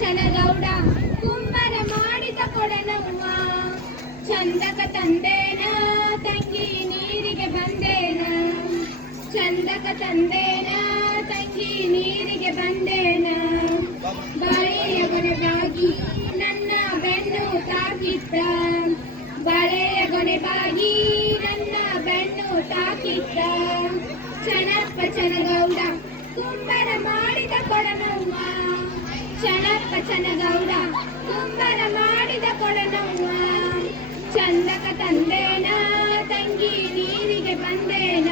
ಚನಗೌಡ ಕುಂಬರ ಮಾಡಿದ ಕೊಡನವ್ವ ಚಂದಕ ತಂದೇನ ತಂಗಿ ನೀರಿಗೆ ಬಂದೇನ ಚಂದಕ ತಂದೇನ ತಂಗಿ ನೀರಿಗೆ ಬಂದೇನ ಬಾಳೆಯ ಗೊನೆಬಾಗಿ ನನ್ನ ಬೆನ್ನು ತಾಕಿತ್ತ ಬಾಳೆಯ ಗೊನೆಬಾಗಿ ನನ್ನ ಬೆನ್ನು ತಾಕಿತ್ತ ಚನಪ್ಪ ಚನಗೌಡ ಕುಂಬರ ಮಾಡಿದ ಕೊಡನವ್ವ ಚನಪ್ಪ ಚನಗೌಡ ಕುಂಬರ ಮಾಡಿದ ಕೊಡನವ್ವ ಚಂದಕ ತಂದೇನ ತಂಗಿ ನೀರಿಗೆ ಬಂದೇನ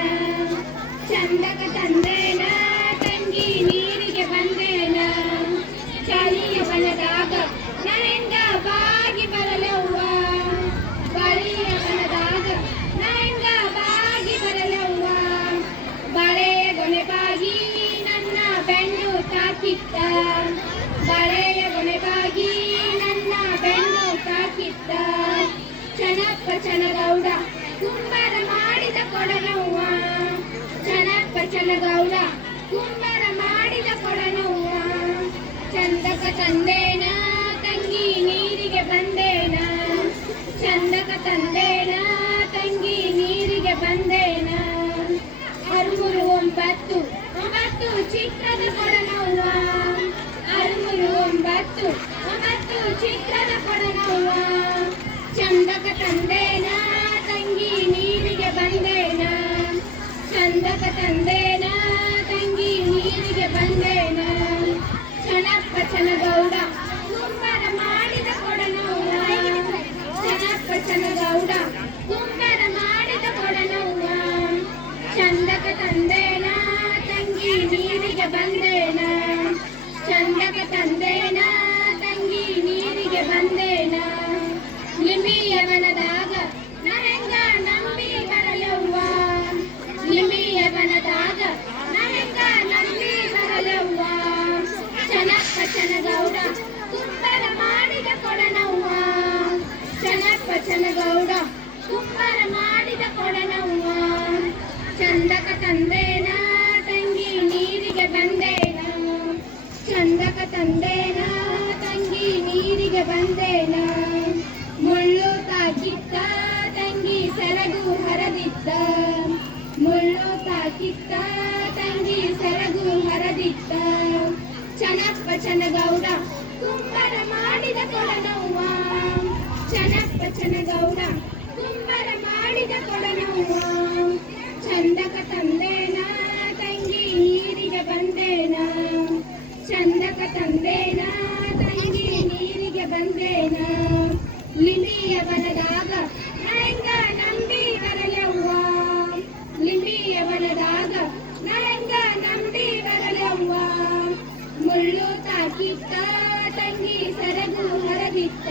ಚಂದಕ ತಂದೇನ ತಂಗಿ ನೀರಿಗೆ ಬಂದೇನ ಚಳಿಯ ಬಲದಾಗ ನನೆಂದ ಬಾಗಿ ಬರಲವ್ವ ಬಳಿಯ ಬಲದಾಗ ನನೆಂದ ಬಾಗಿ ಬರಲವ್ವ ಬಳೆಯ ಗೊನೆಬಾಗಿ ನನ್ನ ಬೆನ್ನು ತಾಕಿತ್ತ ಬಳೆಯ ಗೊನೆಬಾಗಿ ನನ್ನ ಬೆನ್ನು ತಾಕಿತ್ತ ಚನಪ್ಪ ಚನಗೌಡ ಕುಂಬರ ಮಾಡಿದ ಕೊಡನವ್ವ ಚನಪ್ಪ ಚನಗೌಡ ಕುಂಬರ ಮಾಡಿದ ಕೊಡನವ್ವ ಚಂದಕ ತಂದೇನ ತಂಗಿ ನೀರಿಗೆ ಬಂದೇನ ಚಂದಕ ತಂದೇನ ತಂಗಿ ನೀರಿಗೆ ಬಂದೇನ ಅರುಮುರು ಒಂಬತ್ತು ಒಂಬತ್ತು ಚಿತ್ರದ ಕೊಡನವ್ವ ಅರುಮುರು ಒಂಬತ್ತು ಒಂಬತ್ತು ಚಿತ್ರದ ಕೊಡನವ್ವ ಚಂದಕ ತಂದೇನ ತಂಗಿ ನೀರಿಗೆ ಬಂದೇನ ಚಂದಕ ತಂದೇನ ತಂಗಿ ನೀರಿಗೆ ಬಂದೇನ ಚನಪ್ಪ ಚನಗೌಡ ಕುಂಬರ ಮಾಡಿದ ಕೊಡನವ್ವ ಚನಪ್ಪ ಚನಗೌಡ ಕುಂಬರ ಮಾಡಿದ ಕೊಡನವ್ವ ಚಂದಕ ತಂದೇನ ತಂಗಿ ನೀರಿಗೆ ಬಂದೇನ ಚಂದಕ ತಂದೇನ ತಂಗಿ ನೀರಿಗೆ ಬಂದೇನ ಲಿಂಬಿಯವನದಾಗ ನನೆಂಗ ನಂಬಿ ಬರಲವ್ವ ಲಿಂಬಿಯವನದಾಗ ನನೆಂಗ ನಂಬಿ ಬರಲವ್ವ ಚನಪ್ಪ ಚನಗೌಡ ಕುಂಬರ ಮಾಡಿದ ಕೊಡನವ್ವ ಚನಪ್ಪ ಚನಗೌಡ ಕುಂಬರ ಮಾಡಿದ ಕೊಡನವ್ವ ಚಂದಕ ತಂದೇನ ತಂಗಿ ನೀರಿಗೆ ಬಂದೇನ ಚಂದಕ ತಂದೇನ ತಂಗಿ ನೀರಿಗೆ ಬಂದೇನ ಮುಳ್ಳು ತಾಕಿತ್ತ ತಂಗಿ ಸೆರಗು ಹರದಿತ್ತ ಮುಳ್ಳು ತಾಕಿತ್ತ ತಂಗಿ ಸೆರಗು ಹರದಿತ್ತ ಚನಪ್ಪ ಚನಗೌಡ ಕುಂಬರ ಮಾಡಿದ ಕೊಡನವ್ವ ಚನಪ್ಪ ಚನಗೌಡ ಕುಂಬರ ಮಾಡಿದ ಕೊಡನವ್ವ ಚಂದಕ ತಂದೇನ ತಂಗಿ ನೀರಿಗೆ ಬಂದೇನ ಚಂದಕ ತಂದೇನ ತಂಗಿ ನೀರಿಗೆ ಬಂದೇನ ಲಿಂಬಿಯ ಬಲದಾಗ ನನೆಂಗ ನಂಬಿ ಬರಲವ್ವ ಲಿಂಬಿಯ ಬಲದಾಗ ನನೆಂಗ ನಂಬಿ ಬರಲವ್ವ ಮುಳ್ಳು ತಾಕಿತ್ತ ತಂಗಿ ಸೆರಗು ಹರದಿತ್ತ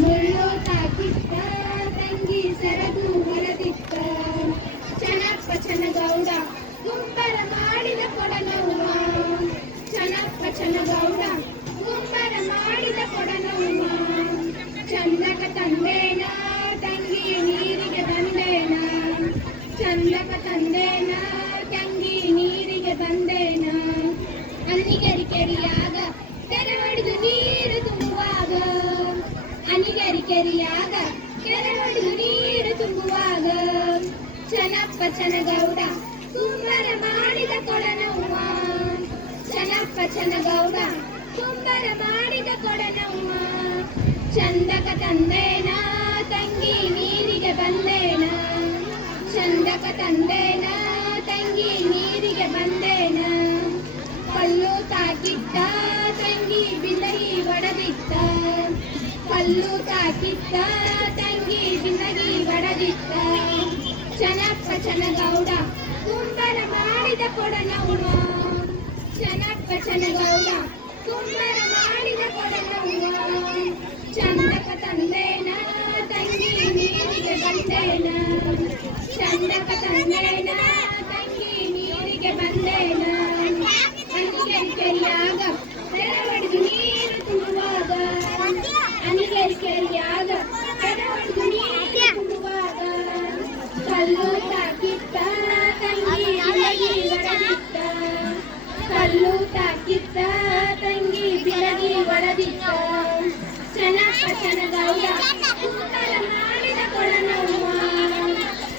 ಮುಳ್ಳು ತಾಕಿತ್ತ ತಂಗಿ ಸೆರಗು ಹರದಿತ್ತ ಚನಪ್ಪ ಚನಗೌಡ ಕುಂಬರ ಮಾಡಿದ ಕೊಡನವ್ವ ಚನಪ್ಪ ಚನಗೌಡ ಕುಂಬರ ಮಾಡಿದ ಕೊಡನವ್ವ ಚಂದಕ ತಂದೇನ ತಂಗಿ ನೀರಿಗೆ ಬಂದೇನ ಚಂದಕ ತಂದೇನ ತಂಗಿ ನೀರಿಗೆ ಬಂದೇನ ಅನಿಗರಿಕೆರಿಯಾಗ ಕೆರೆವಡಿದು ನೀರು ತುಂಬುವಾಗ ಅನಿಗರಿಕೆರಿಯಾಗ ಕೆರೆವಡಿದು ನೀರು ತುಂಬುವಾಗ ಚನಪ್ಪ ಚನಗೌಡ ಕುಂಬರ ಮಾಡಿದ ಕೊಡನವ್ವ ಚನಪ್ಪ ಚನಗೌಡ ಕುಂಬರ ಮಾಡಿದ ಕೊಡನವ್ವ ಚಂದಕ ತಂದೇನ ತಂಗಿ ನೀರಿಗೆ ಬಂದೇನ ಚಂದಕ ತಂದೇನ ತಂಗಿ ನೀರಿಗೆ ಬಂದೇನ ಕಲ್ಲು ತಾಕಿತ್ತ ತಂಗಿ ಬಿಲಗಿ ಒಡೆದಿತ್ತ ಕಲ್ಲು ತಾಕಿತ್ತ ತಂಗಿ ಬಿಲಗಿ ಒಡೆದಿತ್ತ ಚನಪ್ಪ ಚನಗೌಡ ಕುಂಬರ ಮಾಡಿದ ಕೊಡನವ್ವ ಚನಪ್ಪ ಚನಗೌಡ ಕುಂಬರ ಮಾಡಿದ ಕೊಡನವ್ವ ಚಂದಕ ತಂದೇನ ತಂಗಿ ನೀರಿಗೆ ಬಂದೇನ ಚಂದಕ ತಂದೇನ ತಂಗಿ ನೀರಿಗೆ ಬಂದೇನ ಅನಿಗರಿಕೆರಿಯಾಗ ತೆರವಡಿದು ನೀರು ತುಂಬುವಾಗ ಅನಿಗರಿಕೆರಿಯಾಗ ತೆರವಡಿದು ನೀರು ತುಂಬುವಾಗ ಕಲ್ಲು ತಾಕಿತ್ತ ತಂಗಿ ಬಿಲಗಿ ಒಡೆದಿತ್ತ ಕಲ್ಲು ತಾಕಿತ್ತ ತಂಗಿ ಬಿಲಗಿ ಶನಗೌಡ ಕುಂಬರ ಮಾಡಿದ ಕೊಡನವ್ವ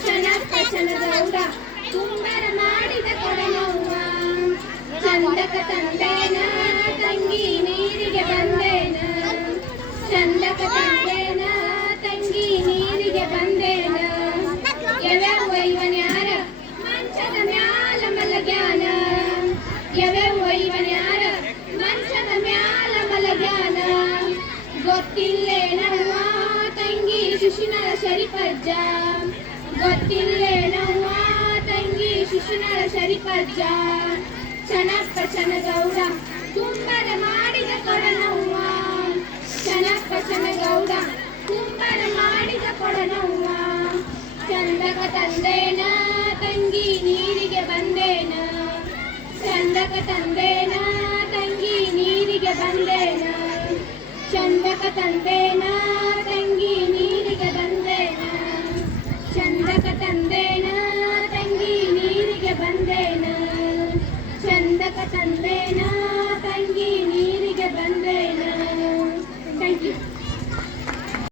ಶನಪ್ಪ ಶನಗೌಡ ಕುಂಬರ ಮಾಡಿದ ಕೊಡನವ್ವ ಚಂದಕ ತಂದೇನ ತಂಗಿ ನೀರಿಗೆ ಬಂದೇನ ಚಂದಕ ತಂದೇನ ತಂಗಿ ನೀರಿಗೆ ಬಂದೇನ ಯಾವ್ಯಾವ ಇವನ್ಯಾರ ಮಂಚದ ಮ್ಯಾಲ ಮಲಗ್ಯಾನ ಯಾವ್ಯಾವ ಇವನ್ಯಾರ ಮಂಚದ ಮ್ಯಾಲ ಮಲಗ್ಯಾನ ಗೊತ್ತಿಲ್ಲೇನವ್ವ ತಂಗಿ ಶಿಶುನಳ ಶರಿಪಜ್ಜ ಗೊತ್ತಿಲ್ಲೇನವ್ವ ತಂಗಿ ಶಿಶುನಳ ಶರಿಪಜ್ಜ ಶನಪ್ಪ ಶನಗೌಡ ಕುಂಬರ ಮಾಡಿದ ಕೊಡನವ್ವ ಶನಪ್ಪ ಶನಗೌಡ ಕುಂಬರ ಮಾಡಿದ ಕೊಡನವ್ವ ಚಂದಕ ತಂದೇನ ತಂಗಿ ನೀರಿಗೆ ಬಂದೇನ ಚಂದಕ ತಂದೇನ ತಂಗಿ ನೀರಿಗೆ ಬಂದೇನ ಚಂದಕ ತಂದೇನ